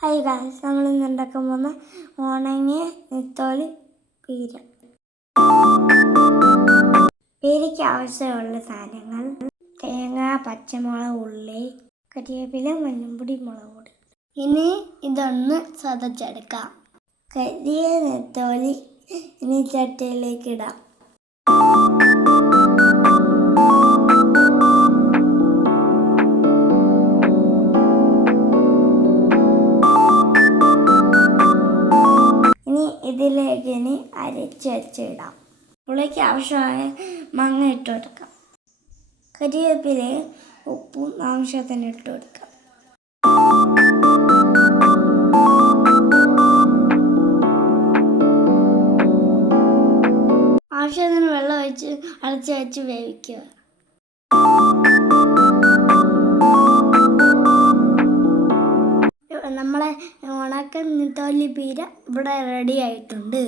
Hi guys നമ്മൾ ഇന്ന് ഉണ്ടാക്കാൻ പോകുന്ന ഉണങ്ങിയ നെത്തോലി പീര. പീരയ്ക്ക് ആവശ്യമുള്ള സാധനങ്ങൾ തേങ്ങ പച്ചമുളക് ഉള്ളി കരിവേപ്പില മഞ്ഞൾപ്പൊടി മുളക് പൊടി. ഇനി ഇതൊന്ന് ചതച്ചെടുക്കാം. കരിയ നെത്തോലി ഇനി ചട്ടിയിലേക്ക് ഇടാം. ഇതിലേക്ക് ഇനി അരച്ച് വെച്ചിടാം പുളിക്ക് ആവശ്യമായ മാങ്ങ ഇട്ട് കൊടുക്കാം കരിവേപ്പില ഉപ്പും ആവശ്യത്തിന് ഇട്ട് കൊടുക്കാം ആവശ്യത്തിന് വെള്ളം ഒഴിച്ച് അടച്ച് വെച്ച് വേവിക്കുക. നമ്മളെ ഉണക്ക തോല്ലി പീര ഇവിടെ റെഡി ആയിട്ടുണ്ട്.